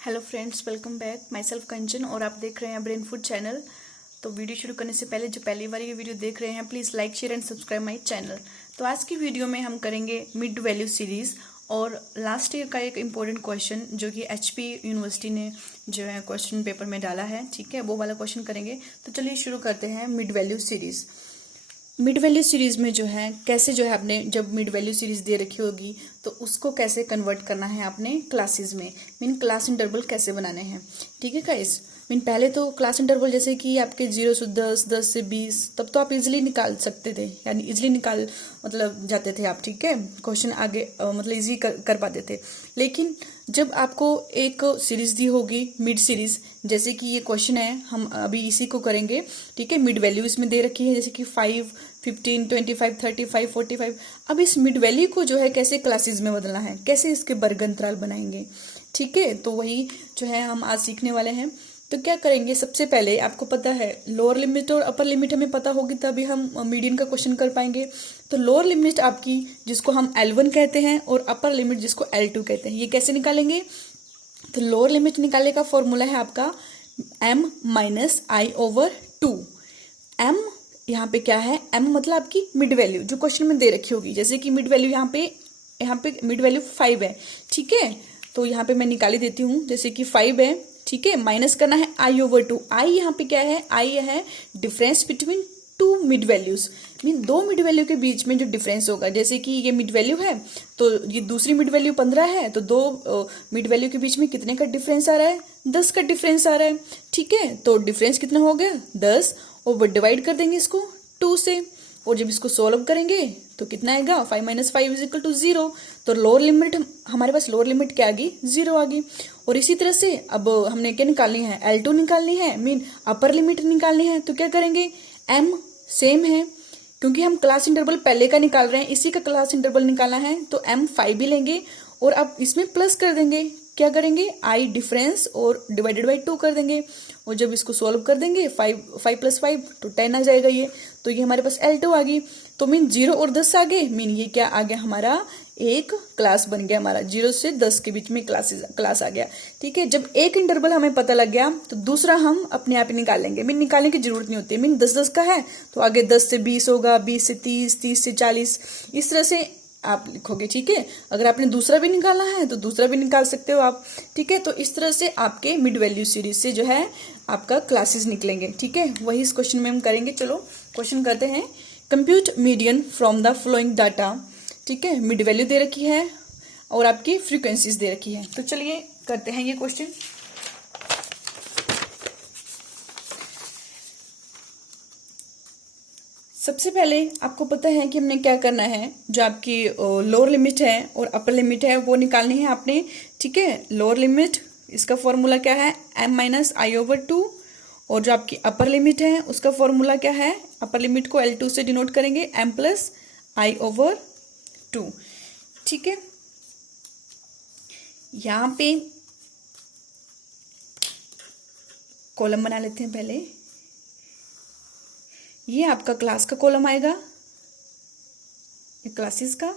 Hello friends, welcome back. Myself Kanchan और आप देख रहे हैं ब्रेन फूड चैनल। तो वीडियो शुरू करने से पहले जो पहली बार ये वीडियो देख रहे हैं, please like share and subscribe my channel. तो आज की वीडियो में हम करेंगे मिड वैल्यू सीरीज़ और लास्ट ईयर का एक इम्पोर्टेंट क्वेश्चन जो कि HP यूनिवर्सिटी ने जो है क्वेश्चन पेपर में डाला है, ठीक है, वो वाला क्वेश्चन करेंगे। तो चलिए शुरू करते हैं mid value series. Mid value series में जो है कैसे जो है आपने जब मिड वैल्यू सीरीज दे रखी होगी तो उसको कैसे कन्वर्ट करना है आपने क्लासेस में, मीन क्लास इंटरवल कैसे बनाने हैं, ठीक है गाइस। मीन पहले तो क्लास इंटरवल जैसे कि आपके 0 से 10, 10 से 20, तब तो आप इजीली निकाल सकते थे, यानी इजीली निकाल मतलब जाते थे आप, ठीक है, क्वेश्चन आगे मतलब इजी कर पाते थे। लेकिन जब आपको एक सीरीज दी होगी मिड सीरीज, जैसे कि ये क्वेश्चन है, हम अभी इसी को करेंगे, ठीक है। मिड वैल्यू इसमें दे रखी है जैसे कि 5, 15, 25, 35, 45। अब इस मिड वैल्यू को जो है कैसे क्लासेस में बदलना है, कैसे इसके वर्ग अंतराल बनाएंगे, ठीक है। तो वही जो है हम आज सीखने वाले हैं। तो क्या करेंगे, सबसे पहले आपको पता है लोअर लिमिट और अपर लिमिट हमें पता होगी तभी हम मीडियन का क्वेश्चन कर पाएंगे। तो लोअर लिमिट आपकी जिसको हम L1 कहते हैं और अपर लिमिट जिसको L2 कहते हैं, ये कैसे निकालेंगे। तो लोअर लिमिट निकालने का फॉर्मूला है आपका m माइनस आई ओवर 2। m यहाँ पे क्या है, m मतलब आपकी मिड वैल्यू जो क्वेश्चन में दे रखी होगी, जैसे कि मिड वैल्यू यहाँ पे मिड वैल्यू 5 है, ठीक है। तो यहाँ पे मैं निकाली देती हूँ, जैसे कि 5 है, ठीक है, माइनस करना है आई ओवर 2। आई यहाँ पे क्या है, आई है difference between two mid values, mean दो मिड वैल्यू के बीच में जो डिफरेंस होगा। जैसे कि ये मिड वैल्यू है तो ये दूसरी मिड वैल्यू 15 है, तो दो मिड वैल्यू के बीच में कितने का डिफरेंस आ रहा है, 10 का डिफरेंस आ रहा है, ठीक है। तो डिफरेंस कितना हो गया 10, और डिवाइड कर देंगे इसको 2 से, और जब इसको सोल्व करेंगे तो कितना आएगा 5 माइनस 5 इज इक्वल टू 0। तो लोअर लिमिट हमारे पास लोअर लिमिट क्या आ गई, 0 आ गई। और इसी तरह से अब हमने क्या निकालनी है, L2 निकालनी है, मीन अपर लिमिट निकालनी है। तो क्या करेंगे, M सेम है क्योंकि हम क्लास इंटरवल पहले का निकाल रहे हैं, इसी का क्लास इंटरवल निकालना है, तो M 5 भी लेंगे और अब इसमें प्लस कर देंगे, क्या करेंगे I डिफरेंस और डिवाइडेड बाई 2 कर देंगे, और जब इसको सॉल्व कर देंगे 5 प्लस 5 तो 10 आ जाएगा ये। तो ये हमारे पास L2 आ गई। तो मीन 0 और 10 आ गए, मीन ये क्या आ गया, हमारा एक क्लास बन गया, हमारा 0 से 10 के बीच में क्लास आ गया, ठीक है। जब एक इंटरवल हमें पता लग गया तो दूसरा हम अपने आप ही निकाल लेंगे, मीन निकालने की जरूरत नहीं होती है। मीन 10 10 का है तो आगे 10 से 20 होगा, 20 से 30, 30 से 40, इस तरह से आप लिखोगे, ठीक है। अगर आपने दूसरा भी निकालना है तो दूसरा भी निकाल सकते हो आप, ठीक है। तो इस तरह से आपके मिड वैल्यू सीरीज से जो है आपका क्लासेस निकलेंगे, ठीक है। वही इस क्वेश्चन में हम करेंगे। चलो क्वेश्चन करते हैं। Compute median from the flowing data, ठीक है। मिड वैल्यू दे रखी है और आपकी फ्रीक्वेंसीज दे रखी है। तो चलिए करते हैं ये क्वेश्चन। सबसे पहले आपको पता है कि हमने क्या करना है, जो आपकी लोअर लिमिट है और अपर लिमिट है वो निकालनी है आपने, ठीक है। लोअर लिमिट इसका फॉर्मूला क्या है, m माइनस आई ओवर 2, और जो आपकी अपर लिमिट है उसका फॉर्मूला क्या है, अपर लिमिट को L2 से डिनोट करेंगे, m प्लस आई ओवर 2, ठीक है। यहाँ पे कॉलम बना लेते हैं पहले। ये आपका क्लास का कॉलम आएगा, ये क्लासेस का,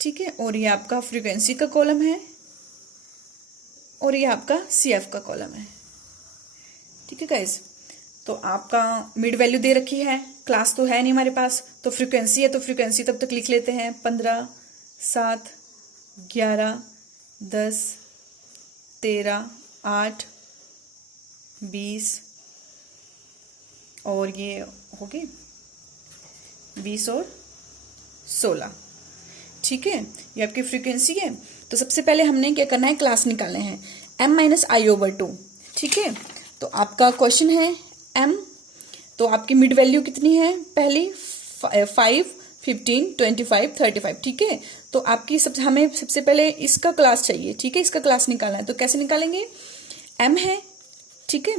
ठीक है। और ये आपका फ्रीक्वेंसी का कॉलम है, और ये आपका CF का कॉलम है, ठीक है गाइस। तो आपका मिड वैल्यू दे रखी है, क्लास तो है नहीं हमारे पास, तो फ्रीक्वेंसी है तो फ्रीक्वेंसी तब तक लिख लेते हैं 15, 7, 11, 10, 13, 8, 20, और ये हो गए 20 और 16, ठीक है। ये आपकी फ्रीक्वेंसी है। तो सबसे पहले हमने क्या करना है, क्लास निकालने हैं, m माइनस आई ओवर 2, ठीक है। तो आपका क्वेश्चन है m, तो आपकी मिड वैल्यू कितनी है, पहली 5, 15, 25, 35, ठीक है। तो आपकी हमें सबसे पहले इसका क्लास चाहिए, ठीक है, इसका क्लास निकालना है। तो कैसे निकालेंगे, m है, ठीक है।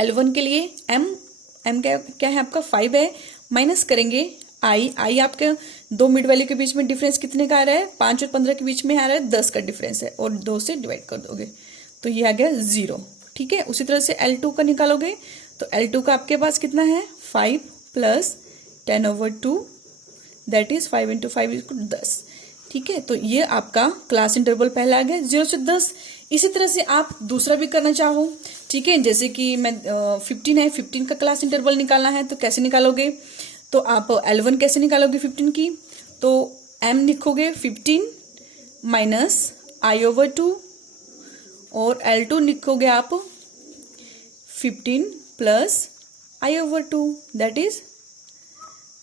L1 के लिए m क्या है आपका 5 है, माइनस करेंगे आई आपके दो मिड वैल्यू के बीच में डिफरेंस कितने का आ रहा है, 5 और 15 के बीच में आ रहा है 10 का डिफरेंस है, और 2 से डिवाइड कर दोगे तो ये आ गया 0, ठीक है। उसी तरह से L2 का निकालोगे तो L2 का आपके पास कितना है, 5 plus 10 over 2, that is 5 into 5 is 10, ठीक है, तो ये आपका क्लास इंटरवल पहला आ गया 0 से 10। इसी तरह से आप दूसरा भी करना चाहो, ठीक है, जैसे कि मैं 15 है, 15 का क्लास इंटरवल निकालना है तो कैसे निकालोगे, तो आप L1 कैसे निकालोगे 15 की, तो m लिखोगे 15 माइनस I/2 और L2 लिखोगे आप 15 प्लस I/2 दैट इज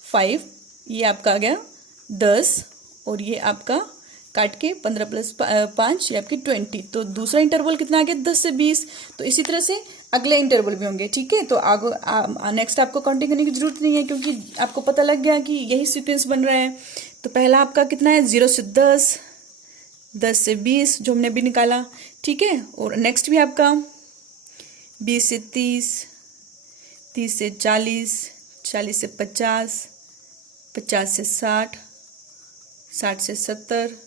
5। ये आपका आ गया 10 और ये आपका काट के 15 प्लस 5 ये आपकी 20। तो दूसरा इंटरवल कितना आ गया 10 से 20। तो इसी तरह से अगले इंटरवल भी होंगे, ठीक है। तो आगे नेक्स्ट आपको काउंटिंग करने की जरूरत नहीं है क्योंकि आपको पता लग गया कि यही सीक्वेंस बन रहा है। तो पहला आपका कितना है 0 से 10, 10 से 20 जो हमने अभी निकाला, ठीक है। और नेक्स्ट भी आपका 20 से 30, 30 से 40, 40 से 50, 50 से 60, 60 से 70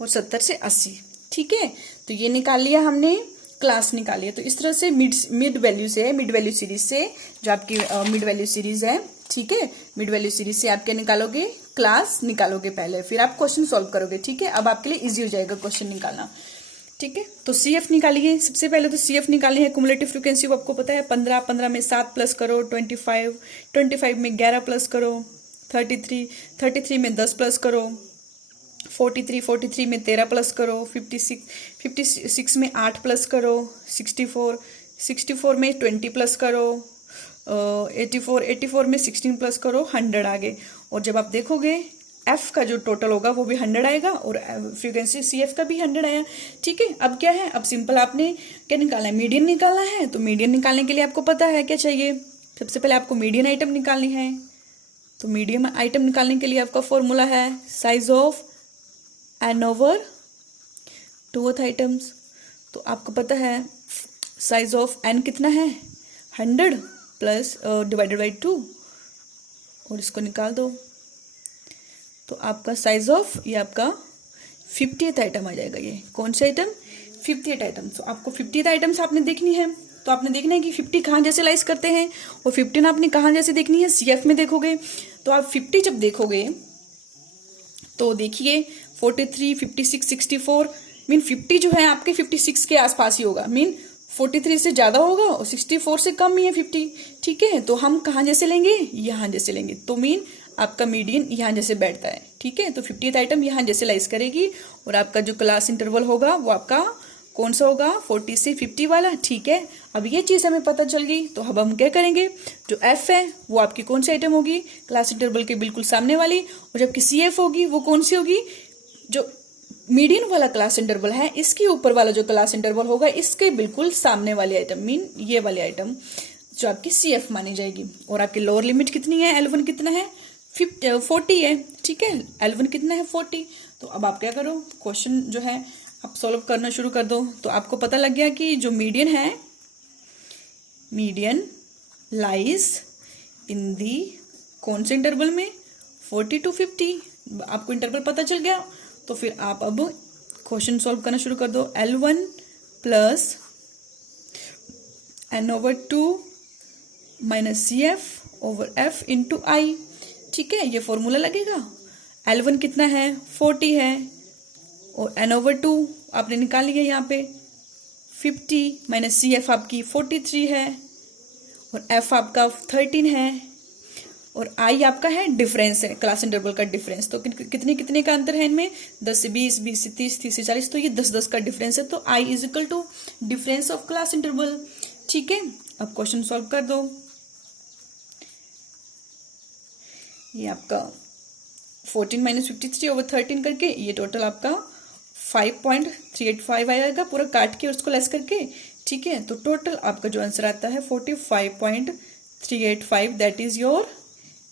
और 70 से 80, ठीक है। तो ये निकाल लिया हमने, क्लास निकाली है। तो इस तरह से मिड वैल्यू से, मिड वैल्यू सीरीज से जो आपकी मिड वैल्यू सीरीज है, ठीक है, मिड वैल्यू सीरीज से आप क्या निकालोगे, क्लास निकालोगे पहले, फिर आप क्वेश्चन सॉल्व करोगे, ठीक है। अब आपके लिए इजी हो जाएगा क्वेश्चन निकालना, ठीक है। तो CF निकालिए। सबसे पहले तो CF निकालनी है, क्युमुलेटिव फ्रीक्वेंसी वो आपको पता है 15, 15 में 7 प्लस करो, 25, 25 में 11 प्लस करो, 33, 33 में 10 प्लस करो, 43, 43 में 13 प्लस करो, 56, 56 में 8 प्लस करो, 64, 64 में 20 प्लस करो, 84, 84 में 16 प्लस करो, 100 आगे। और जब आप देखोगे F का जो टोटल होगा वो भी 100 आएगा और फ्रीक्वेंसी CF का भी 100 आया, ठीक है। अब क्या है, अब सिंपल आपने क्या निकालना है, मीडियन निकालना है। तो मीडियन निकालने के लिए आपको पता है क्या चाहिए, सबसे पहले आपको मीडियन आइटम निकालनी है। तो मीडियन आइटम निकालने के लिए आपका फॉर्मूला है size of n over 2th items. तो आपको पता है साइज ऑफ n कितना है 100 प्लस डिवाइडेड बाई 2 और इसको निकाल दो। तो आपका साइज ऑफ ये आपका 50th आइटम आ जाएगा। ये कौन सा आइटम, 50th आइटम। तो आपको 50th आइटम्स आपने देखनी है। तो आपने देखना है कि 50 कहाँ जैसे लाइज करते हैं और 15 आपने कहाँ जैसे देखनी है, CF में देखोगे। तो आप 50 जब देखोगे तो देखिए 43, 56, 64 मीन 50 जो है आपके 56 के आसपास ही होगा, मीन 43 से ज्यादा होगा और 64 से कम ही है 50, ठीक है। तो हम कहाँ जैसे लेंगे, यहाँ जैसे लेंगे। तो मीन आपका मीडियन यहाँ जैसे बैठता है, ठीक है। तो 50th आइटम यहाँ जैसे लाइज करेगी और आपका जो क्लास इंटरवल होगा वो आपका कौन सा होगा, 40 से 50 वाला, ठीक है। अब ये चीज हमें पता चल गई। तो अब हम क्या करेंगे, जो F है वो आपकी कौन सी आइटम होगी, क्लास इंटरवल के बिल्कुल सामने वाली, और जबकि CF होगी वो कौन सी होगी, जो मीडियन वाला क्लास इंटरवल है इसके ऊपर वाला जो क्लास इंटरवल होगा इसके बिल्कुल सामने वाली आइटम, मीन ये वाली आइटम जो आपकी CF मानी जाएगी। और आपकी लोअर लिमिट कितनी है, L1 कितना है 40 है, ठीक है। L1 कितना है 40। तो अब आप क्या करो, क्वेश्चन जो है आप सॉल्व करना शुरू कर दो। तो आपको पता लग गया कि जो मीडियन है, मीडियन लाइज इन दी कौन से इंटरवल में, 40 to 50। आपको इंटरवल पता चल गया। तो फिर आप अब क्वेश्चन सॉल्व करना शुरू कर दो। L1 plus n over 2 minus CF over F into I, ठीक है। ये फॉर्मूला लगेगा। L1 कितना है 40 है और n ओवर 2 आपने निकाल लिया यहाँ पे 50 माइनस CF आपकी 43 है और F आपका 13 है और I आपका है डिफरेंस है, क्लास इंटरवल का डिफरेंस। तो कितने कितने का अंतर है इनमें, 10 से 20, 20 से 30, 30 से 40। तो ये 10-10 का डिफरेंस है। तो I is equal to difference of class interval, ठीक है। अब क्वेश्चन सॉल्व कर दो। ये आपका 14 माइनस 53 ओवर 13 करके ये टोटल आपका 5.385 आएगा, पूरा काट के उसको लेस करके, ठीक है। तो टोटल आपका जो आंसर आता है 45.385, दैट इज योर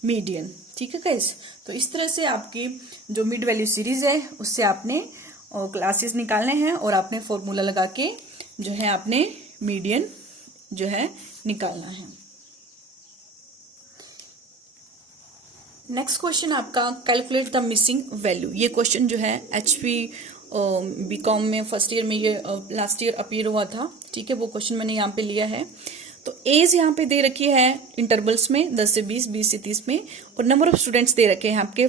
मीडियन, ठीक है गाइस। तो इस तरह से आपकी जो मिड वैल्यू सीरीज है उससे आपने क्लासेस निकालने हैं और आपने फॉर्मूला लगा के जो है आपने मीडियन जो है निकालना है। नेक्स्ट क्वेश्चन आपका कैलकुलेट द मिसिंग वैल्यू। ये क्वेश्चन जो है HP BCom में फर्स्ट ईयर में ये लास्ट ईयर अपीयर हुआ था, ठीक है। वो क्वेश्चन मैंने यहाँ पे लिया है। तो एज यहाँ पे दे रखी है इंटरवल्स में 10 से 20, 20 से 30 में, और नंबर ऑफ स्टूडेंट्स दे रखे हैं आपके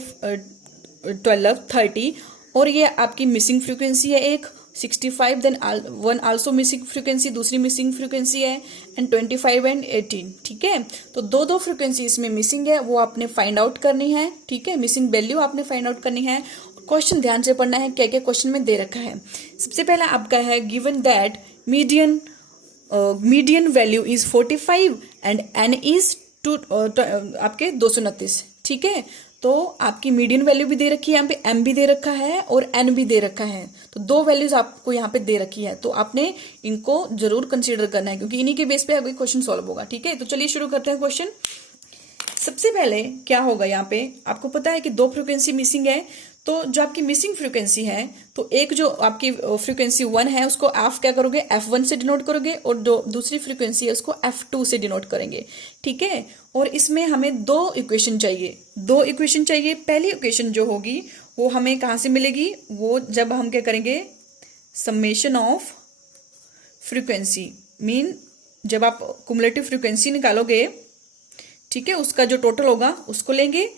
12, 30 और ये आपकी मिसिंग फ्रीक्वेंसी है एक 65, then one also missing frequency, दूसरी मिसिंग फ्रीक्वेंसी है एंड 25 एंड 18। ठीक है, तो दो फ्रीक्वेंसी इसमें मिसिंग है, वो आपने फाइंड आउट करनी है। ठीक है, मिसिंग वैल्यू आपने फाइंड आउट करनी है। क्वेश्चन ध्यान से पढ़ना है, क्या क्या क्वेश्चन में दे रखा है। सबसे पहला आपका है given that median value is 45 and n is आपके 229। ठीक है, तो आपकी मीडियन वैल्यू भी दे रखी है, यहाँ पे एम भी दे रखा है और एन भी दे रखा है, तो दो वैल्यूज आपको यहाँ पे दे रखी है, तो आपने इनको जरूर कंसीडर करना है क्योंकि इन्हीं के बेस पे अभी क्वेश्चन सॉल्व होगा। ठीक है, तो चलिए शुरू करते हैं क्वेश्चन। सबसे पहले क्या होगा, यहाँ पे आपको पता है कि दो फ्रीक्वेंसी मिसिंग है, तो जो आपकी मिसिंग फ्रीक्वेंसी है, तो एक जो आपकी फ्रीक्वेंसी 1 है उसको आप क्या करोगे, F1 से डिनोट करोगे और दूसरी फ्रीक्वेंसी है उसको F2 से डिनोट करेंगे। ठीक है, और इसमें हमें दो इक्वेशन चाहिए। पहली इक्वेशन जो होगी वो हमें कहाँ से मिलेगी, वो जब हम क्या करेंगे, समेशन ऑफ फ्रीक्वेंसी, मीन जब आप कुमुलेटिव फ्रीक्वेंसी निकालोगे, ठीक है, उसका जो टोटल होगा उसको लेंगे,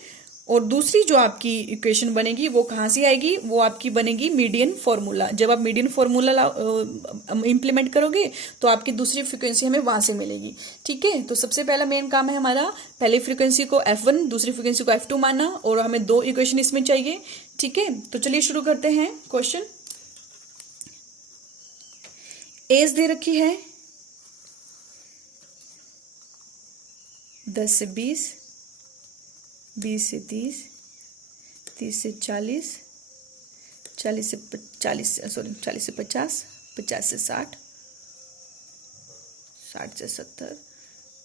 और दूसरी जो आपकी इक्वेशन बनेगी वो कहाँ से आएगी, वो आपकी बनेगी मीडियन फॉर्मूला। जब आप मीडियन फॉर्मूला इंप्लीमेंट करोगे तो आपकी दूसरी फ्रीक्वेंसी हमें वहां से मिलेगी। ठीक है, तो सबसे पहला मेन काम है हमारा पहली फ्रीक्वेंसी को F1, दूसरी फ्रीक्वेंसी को F2 मानना, और हमें दो इक्वेशन इसमें चाहिए। ठीक है, तो चलिए शुरू करते हैं क्वेश्चन। एज दे रखी है 10 से 20, 20 से 30, 30 से 40, 40 से 50, 50 से 60, 60 से 70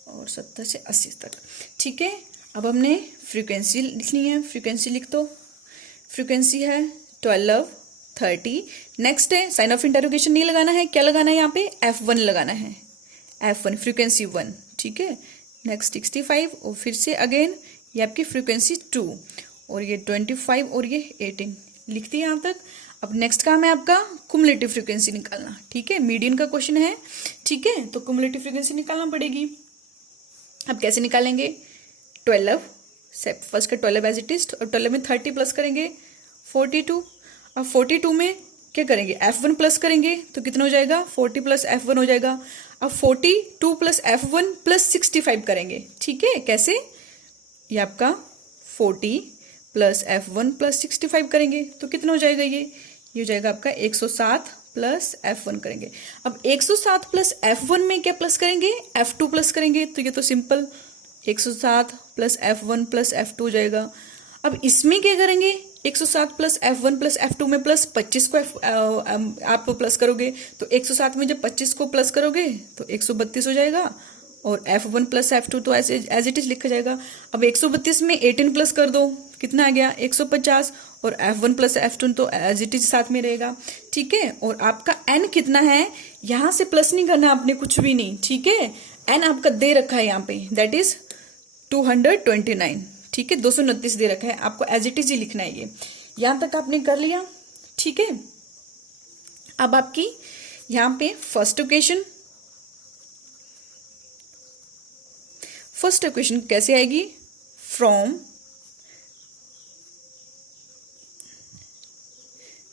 और 70 से 80 तक। ठीक है, अब हमने फ्रीक्वेंसी लिखनी है, फ्रीक्वेंसी लिख दो। फ्रीक्वेंसी है 12, 30। नेक्स्ट है साइन ऑफ इंटरोगेशन नहीं लगाना है, क्या लगाना है, यहाँ पे F1 लगाना है, F1 फ्रीक्वेंसी 1। ठीक है, नेक्स्ट 65 और फिर से अगेन ये आपकी फ्रीक्वेंसी 2 और ये 25 और ये 18 लिखती है यहाँ तक। अब नेक्स्ट काम है आपका कुमुलेटिव फ्रीक्वेंसी निकालना। ठीक है, मीडियन का क्वेश्चन है। ठीक है, तो कुमुलेटिव फ्रीक्वेंसी निकालना पड़ेगी। अब कैसे निकालेंगे, 12 फर्स्ट का 12 एज इट इज, और 12 में 30 प्लस करेंगे 42। अब 42 में क्या करेंगे, F1 प्लस करेंगे तो कितना हो जाएगा, 40 प्लस F1 हो जाएगा। अब 42 प्लस F1 प्लस 65 करेंगे। ठीक है, कैसे, ये आपका 40 प्लस F1 प्लस 65 करेंगे तो कितना हो जाएगा, ये हो जाएगा आपका 107 प्लस F1 करेंगे। अब 107 प्लस F1 में क्या प्लस करेंगे, F2 प्लस करेंगे, तो ये तो simple 107 plus F1 plus F2 हो जाएगा। अब इसमें क्या करेंगे, 107 प्लस F1 प्लस F2 में प्लस 25 को आप प्लस करोगे, तो 107 में जब 25 को प्लस करोगे तो 132 हो जाएगा, और F1 प्लस F2 तो एज इट इज लिखा जाएगा। अब 132 में 18 प्लस कर दो, कितना आ गया 150, और F1 प्लस F2 तो एज इट इज साथ में रहेगा। ठीक है, और आपका N कितना है, यहाँ से प्लस नहीं करना आपने कुछ भी नहीं। ठीक है, N आपका दे रखा है यहाँ पे, दैट इज 229। ठीक है, 229 दे रखा है, आपको एज इट इज ही लिखना है। ये यहां तक आपने कर लिया। ठीक है, अब आपकी यहां पे फर्स्ट इक्वेशन कैसे आएगी, फ्रॉम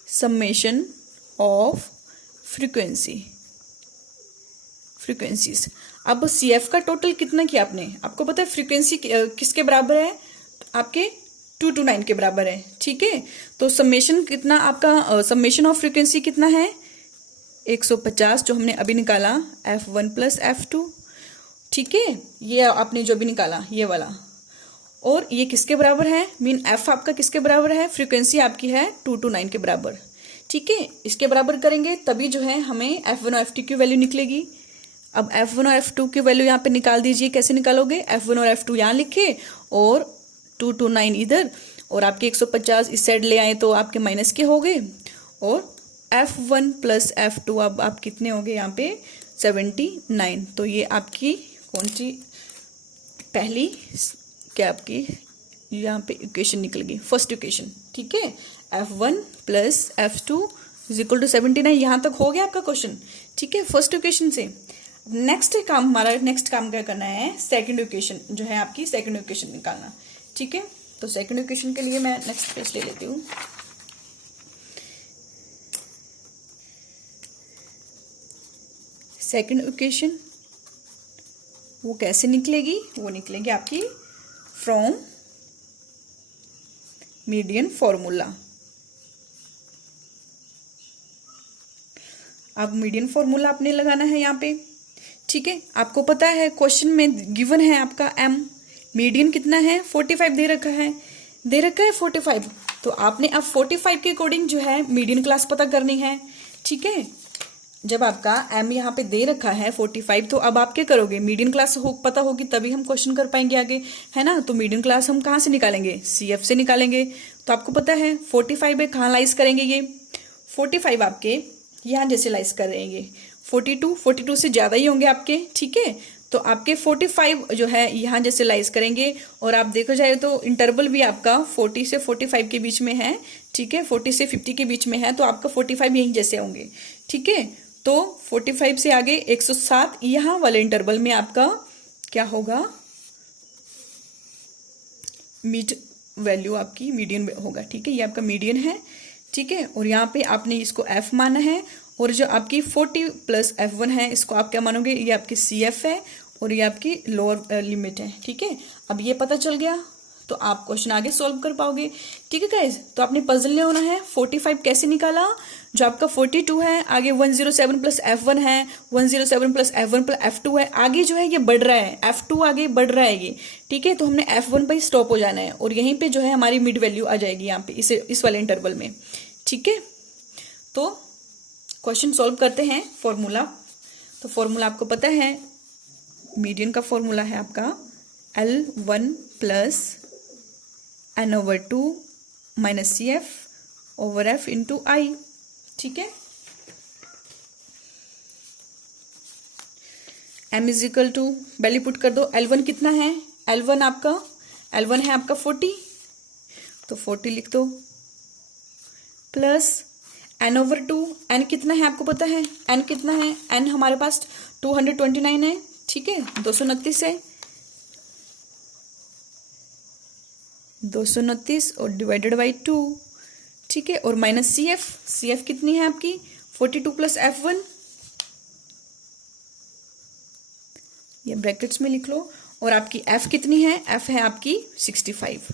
समेशन ऑफ फ्रीक्वेंसीज। अब CF का टोटल कितना किया आपने, आपको पता है फ्रीक्वेंसी किसके बराबर है, आपके 229 के बराबर है। ठीक है, तो समेशन कितना आपका, समेशन ऑफ फ्रीक्वेंसी कितना है 150, जो हमने अभी निकाला F1 प्लस F2। ठीक है, ये आपने जो भी निकाला ये वाला, और ये किसके बराबर है, मीन F आपका किसके बराबर है, फ्रीक्वेंसी आपकी है 229 के बराबर। ठीक है, इसके बराबर करेंगे तभी जो है हमें F1 और F2 की वैल्यू निकलेगी। अब F1 और F2 की वैल्यू यहाँ पे निकाल दीजिए, कैसे निकालोगे, F1 और F2 यहाँ लिखे और 229 इधर, और आपके 150 इस साइड ले आए तो आपके माइनस के हो गए, और F1 प्लस F2 अब आप कितने हो गए यहाँ पे 79। तो ये आपकी कौन सी पहली क्या आपकी यहाँ पे इक्वेशन निकल गई, फर्स्ट इक्वेशन। ठीक है, F1 plus F2 is equal to 79। यहाँ तक हो गया आपका क्वेश्चन। ठीक है, फर्स्ट इक्वेशन से। नेक्स्ट काम क्या करना है, सेकंड इक्वेशन जो है आपकी, सेकंड इक्वेशन निकालना। ठीक है, तो सेकंड इक्वेशन के लिए मैं नेक्स्ट पेज ले लेती हूँ। सेकंड इक्वेशन वो कैसे निकलेगी? वो निकलेगी आपकी फ्रॉम मीडियन फॉर्मूला। अब मीडियन फॉर्मूला आपने लगाना है यहाँ पे, ठीक है। आपको पता है क्वेश्चन में गिवन है आपका m, मीडियन कितना है 45 दे रखा है 45। तो आपने अब 45 के अकॉर्डिंग जो है मीडियन क्लास पता करनी है, ठीक है। जब आपका m यहाँ पे दे रखा है 45, तो अब आप क्या करोगे? मीडियन क्लास पता होगी तभी हम क्वेश्चन कर पाएंगे आगे, है ना। तो मीडियन क्लास हम कहाँ से निकालेंगे? CF से निकालेंगे। तो आपको पता है 45 है, कहाँ लाइज करेंगे? ये 45 आपके यहाँ जैसे लाइज कर रहेंगे, 42 से ज्यादा ही होंगे आपके, ठीक है। तो आपके 45 जो है यहाँ जैसे लाइज करेंगे। और आप देखो जाए तो इंटरवल भी आपका 40 से 45 के बीच में है, ठीक है। 40 से 50 के बीच में है, तो आपका 45 यहीं जैसे होंगे, ठीक है। तो 45 से आगे 107 यहाँ वाले इंटरवल में आपका क्या होगा? मिड वैल्यू आपकी मीडियन होगा, ठीक है। ये आपका मीडियन है, ठीक है। और यहाँ पे आपने इसको f माना है, और जो आपकी 40 प्लस f1 है इसको आप क्या मानोगे? ये आपकी CF है और ये आपकी लोअर लिमिट है, ठीक है। अब ये पता चल गया तो आप क्वेश्चन आगे सॉल्व कर पाओगे, ठीक है गाइज। तो आपने पजल ले होना है 45 कैसे निकाला? जो आपका 42 है, आगे 107 प्लस f1 है, 107 प्लस f1 प्लस f2 है, आगे जो है ये बढ़ रहा है, f2 आगे बढ़ रहा है ये, ठीक है। तो हमने f1 पे स्टॉप हो जाना है और यहीं पे जो है हमारी मिड वैल्यू आ जाएगी यहाँ पे इस वाले इंटरवल में, ठीक है। तो क्वेश्चन सॉल्व करते हैं। फॉर्मूला, तो फॉर्मूला आपको पता है, मीडियन का फॉर्मूला है आपका L1 plus n/2 minus CF over F into I, ठीक है। m is equal to value put कर दो। L1 कितना है? L1 है आपका 40, तो 40 लिख दो, प्लस n/2, n कितना है आपको पता है? n कितना है? n हमारे पास 229 है, ठीक है। 229 है, 229 और डिवाइडेड बाई 2, ठीक है। और माइनस CF कितनी है आपकी? 42 प्लस f1, ये ब्रैकेट्स में लिख लो। और आपकी f कितनी है? f है आपकी 65,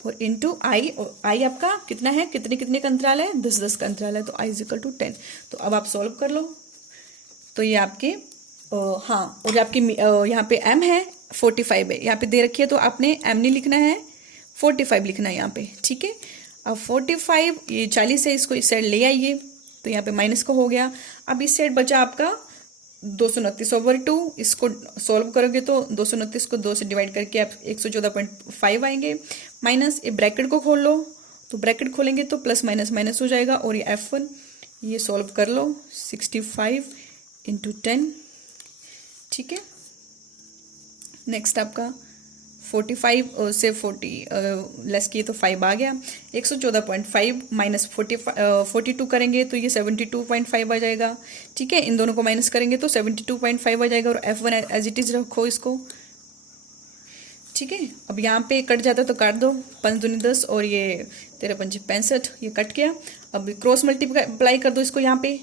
और इंटू I, और I आपका कितना है? कितने का अंतराल है? 10 का अंतराल है, तो I इज इक्वल टू 10। तो अब आप सॉल्व कर लो। तो ये आपके हाँ, और आपकी यहाँ पे m है 45 है, यहाँ पे दे रखी है, तो आपने m नहीं लिखना है, 45 लिखना है यहाँ पे, ठीक है। अब 45, ये 40 है, इसको इस साइड ले आइए, तो यहाँ पे माइनस का हो गया। अब इस साइड बचा आपका 229/2, इसको सॉल्व करोगे तो 229 को 2 से डिवाइड करके आप 114.5 आएंगे। माइनस ये ब्रैकेट को खोल लो, तो ब्रैकेट खोलेंगे तो प्लस माइनस माइनस हो जाएगा। और ये f1 ये सॉल्व कर लो, 65 इंटू 10, ठीक है। नेक्स्ट आपका 45 से 40 लेस किए तो 5 आ गया। 114.5 माइनस 42 करेंगे तो ये 72.5 आ जाएगा, ठीक है। इन दोनों को माइनस करेंगे तो 72.5 आ जाएगा। और f1 एज इट इज रखो इसको, ठीक है। अब यहाँ पे कट जाता तो काट दो, 5 दूनी 10 और ये 13 पंजे 65, ये कट गया। अब क्रॉस मल्टीप्लाई कर दो इसको, यहाँ पे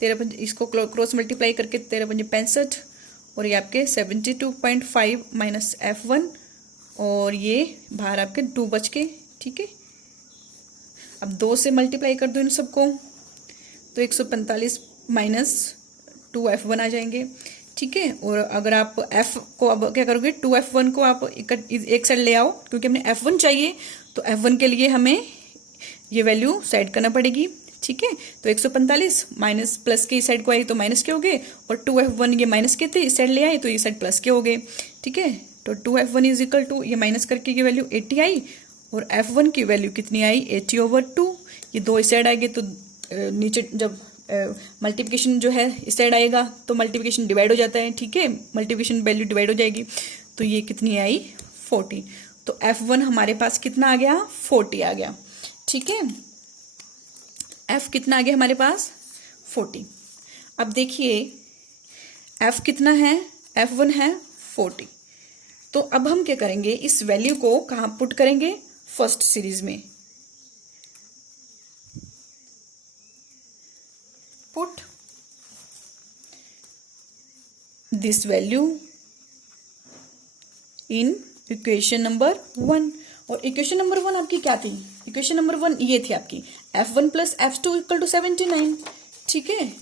13 पंजे, इसको क्रॉस मल्टीप्लाई करके 13 पंजे 65, और ये आपके 72.5 माइनस f1, और ये बाहर आपके 2 बच के, ठीक है। अब 2 से मल्टीप्लाई कर दो इन सबको, तो 145 माइनस 2f1 आ जाएंगे, ठीक है। और अगर आप f को अब क्या करोगे, 2f1 को आप एक साइड ले आओ, क्योंकि हमने f1 चाहिए, तो f1 के लिए हमें ये वैल्यू साइड करना पड़ेगी, ठीक है। तो 145 माइनस प्लस के इस साइड को आई तो माइनस के हो गए, और 2f1 ये माइनस के थे, इस साइड ले आए तो ये साइड प्लस के हो गए, ठीक है। तो 2f1 इज इक्वल टू, ये माइनस करके ये वैल्यू 80 आई, और f1 की वैल्यू कितनी आई? 80/2। ये 2 इस साइड आएंगे तो नीचे जब मल्टीप्लिकेशन जो है इस साइड आएगा तो मल्टीप्लिकेशन डिवाइड हो जाता है, ठीक है। मल्टीप्लिकेशन वैल्यू डिवाइड हो जाएगी, तो ये कितनी आई? 40। तो f1 हमारे पास कितना आ गया? 40 आ गया, ठीक है। f कितना आ गया हमारे पास? 40। अब देखिए f कितना है? f1 है 40, तो अब हम क्या करेंगे, इस वैल्यू को कहाँ पुट करेंगे, फर्स्ट सीरीज में। Put this value in equation number 1। और इक्वेशन नंबर 1 आपकी क्या थी, इक्वेशन नंबर 1 ये थी आपकी f1 plus f2 equal to 79। ठीक है,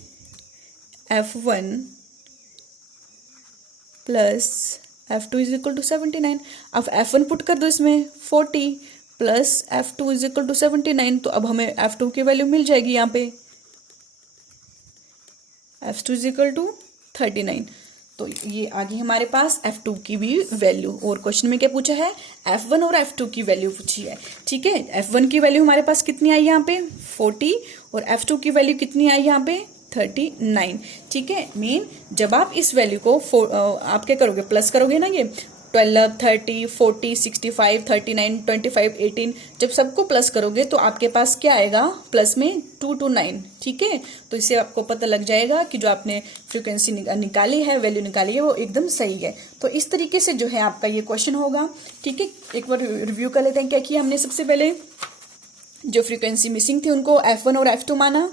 f1 plus f2 is equal to 79। अब f1 पुट कर दो इसमें 40 plus f2 is equal to 79, तो अब हमें f2 की वैल्यू मिल जाएगी यहाँ पे, f2 इज इक्वल टू 39। तो ये आ गई हमारे पास f2 की भी वैल्यू। और क्वेश्चन में क्या पूछा है, f1 और f2 की वैल्यू पूछी है। ठीक है, f1 की वैल्यू हमारे पास कितनी आई यहाँ पे 40 और f2 की वैल्यू कितनी आई यहाँ पे 39। ठीक है, मेन जब आप इस वैल्यू को आप क्या करोगे, प्लस करोगे ना, ये 12, 30, 40, 65, 39, 25, 18, जब सबको प्लस करोगे तो आपके पास क्या आएगा, प्लस में 2 to 9। ठीक है, तो इससे आपको पता लग जाएगा कि जो आपने फ्रीक्वेंसी निकाली है, वैल्यू निकाली है, वो एकदम सही है। तो इस तरीके से जो है आपका ये क्वेश्चन होगा। ठीक है, एक बार रिव्यू कर लेते हैं क्या किया हमने। सबसे पहले जो फ्रीक्वेंसी मिसिंग थी उनको f1 और f2 माना।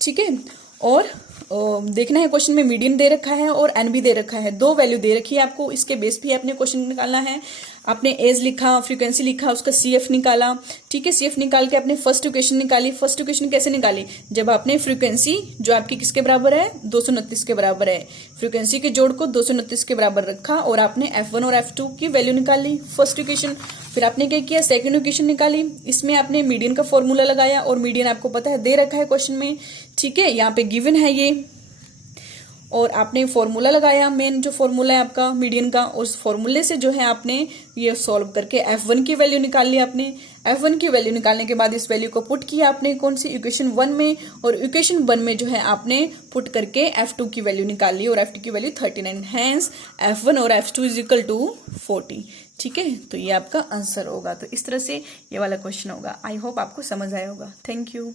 ठीक है, और देखना है क्वेश्चन में मीडियन दे रखा है और एन भी दे रखा है, दो वैल्यू दे रखी है आपको, इसके बेस पे आपने क्वेश्चन निकालना है। आपने एज लिखा, फ्रीक्वेंसी लिखा, उसका CF निकाला। ठीक है, CF निकाल के आपने फर्स्ट इक्वेशन निकाली। फर्स्ट इक्वेशन कैसे निकाली, जब आपने फ्रीक्वेंसी जो आपकी किसके बराबर है 229 के बराबर है, फ्रीक्वेंसी के जोड़ को 229 के बराबर रखा और आपने f1 और f2 की वैल्यू निकाली, फर्स्ट इक्वेशन। फिर आपने क्या किया, सेकंड इक्वेशन निकाली, इसमें आपने मीडियन का फॉर्मूला लगाया और मीडियन आपको पता है दे रखा है क्वेश्चन में। ठीक है, यहाँ पे गिवन है ये, और आपने फॉर्मूला लगाया, मेन जो फॉर्मूला है आपका मीडियन का, उस फॉर्मूले से जो है आपने ये सॉल्व करके f1 की वैल्यू निकाल ली आपने। f1 की वैल्यू निकालने के बाद इस वैल्यू को पुट किया आपने कौन सी, इक्वेशन 1 में, और इक्वेशन 1 में जो है आपने पुट करके f2 की वैल्यू निकाल ली और f2 की वैल्यू 39। हैंस f1 और f2 इज इक्वल टू 40। ठीक है, तो ये आपका आंसर होगा। तो इस तरह से ये वाला क्वेश्चन होगा। आई होप आपको समझ आया होगा। Thank you.